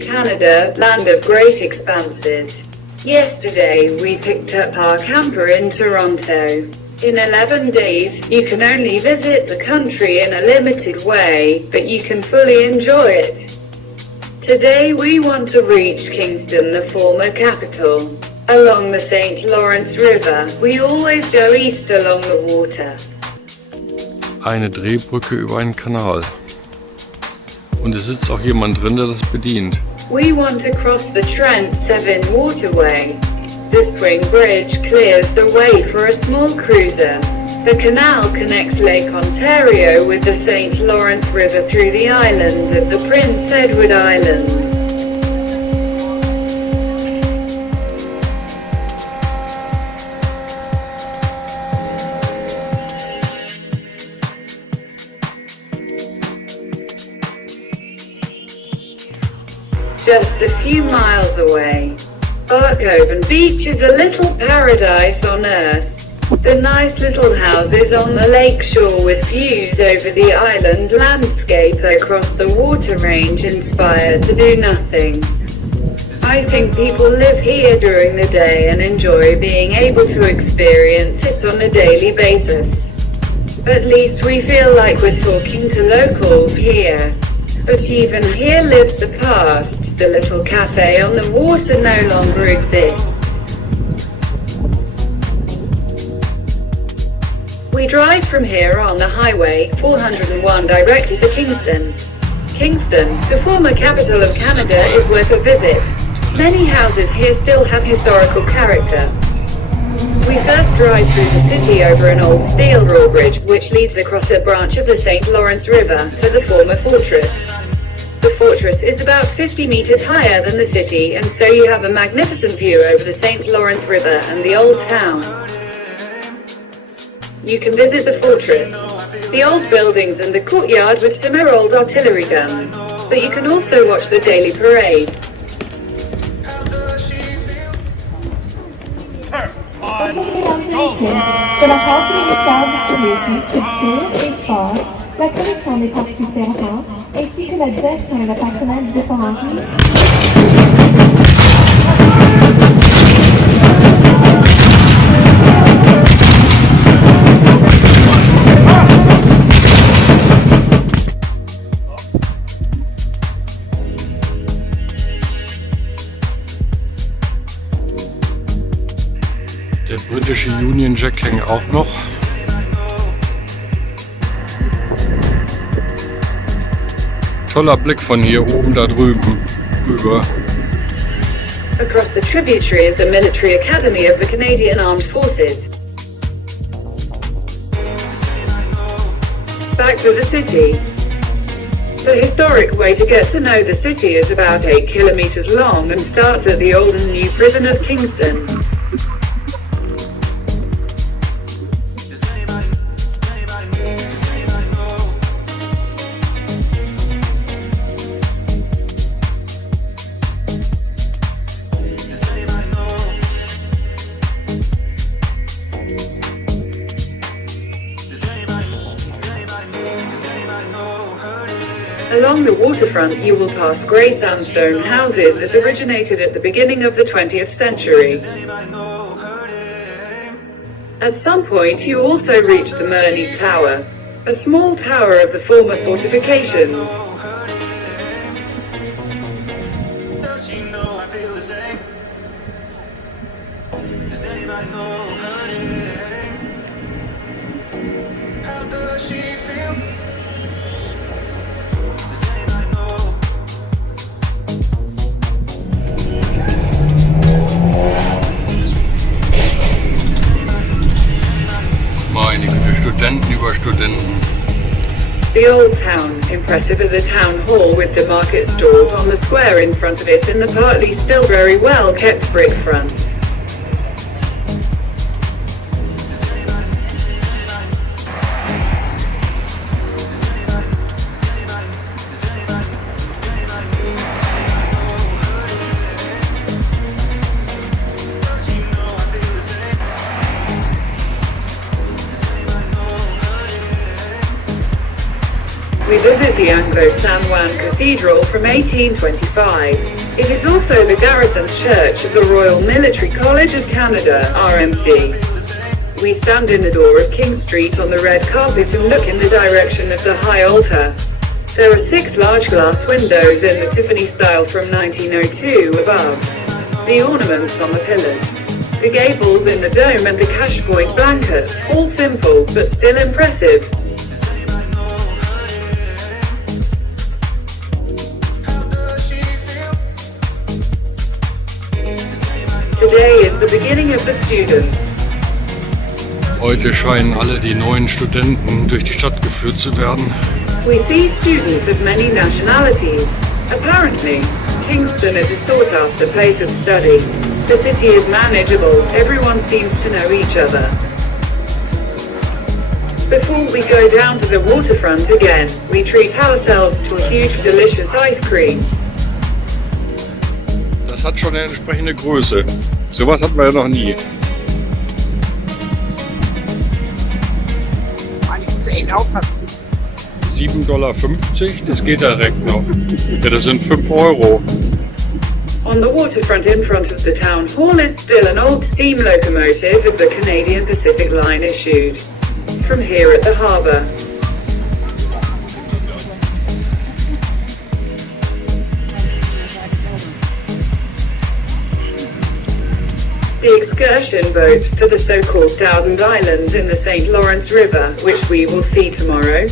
Canada, land of great expanses. Yesterday we picked up our camper in Toronto. In 11 days, you can only visit the country in a limited way, but you can fully enjoy it. Today we want to reach Kingston, the former capital. Along the St. Lawrence River, we always go east along the water. Eine Drehbrücke über einen Kanal. Und es sitzt auch jemand drin, der das bedient. We want to cross the Sankt-Lorenz-Waterway. The swing bridge clears the way for a small cruiser. The canal connects Lake Ontario with the St. Lawrence River through the islands of the Prince Edward Islands. Just a few miles away, Barkoven Beach is a little paradise on earth. The nice little houses on the lake shore with views over the island landscape across the water range inspire to do nothing. I think people live here during the day and enjoy being able to experience it on a daily basis. At least we feel like we're talking to locals here. But even here lives the past. The little cafe on the water no longer exists. We drive from here on the Highway 401 directly to Kingston. Kingston, the former capital of Canada, is worth a visit. Many houses here still have historical character. We first drive through the city over an old steel drawbridge which leads across a branch of the St. Lawrence River to the former fortress. The fortress is about 50 meters higher than the city, and so you have a magnificent view over the St. Lawrence River and the old town. You can visit the fortress, the old buildings and the courtyard with some old artillery guns, but you can also watch the daily parade. De la part du ministère du Tourisme, Culture et Sport, la commission des parties servantes, ainsi que la direction et le personnel du Paris. Der britische Union Jack hängt auch noch. Toller Blick von hier oben da drüben rüber. Across the tributary is the Military Academy of the Canadian Armed Forces. Back to the city. The historic way to get to know the city is about 8 kilometers long and starts at the old and new prison of Kingston. Along the waterfront you will pass grey sandstone houses that originated at the beginning of the 20th century. At some point you also reach the Murney Tower, a small tower of the former fortifications. Meine Güte, Studenten über Studenten. The old town, impressive at the town hall with the market stalls on the square in front of it and the partly still very well kept brick fronts. We visit the Anglo-San Juan Cathedral from 1825. It is also the garrison church of the Royal Military College of Canada, RMC. We stand in the door of King Street on the red carpet and look in the direction of the high altar. There are 6 large glass windows in the Tiffany style from 1902 above. The ornaments on the pillars, the gables in the dome and the cash point blankets, all simple but still impressive. Today is the beginning of the students. Heute scheinen alle die neuen Studenten durch die Stadt geführt zu werden. We see students of many nationalities. Apparently, Kingston is a sought-after place of study. The city is manageable, everyone seems to know each other. Before we go down to the waterfront again, we treat ourselves to a huge delicious ice cream. Das hat schon eine entsprechende Größe. Sowas hatten wir ja noch nie. $7,50, das geht direkt noch. Ja, das sind 5 Euro. On the waterfront in front of the town hall is still an old steam locomotive of the Canadian Pacific Line issued from here at the harbour. The excursion boats to the so-called Thousand Islands in the St. Lawrence River, which we will see tomorrow.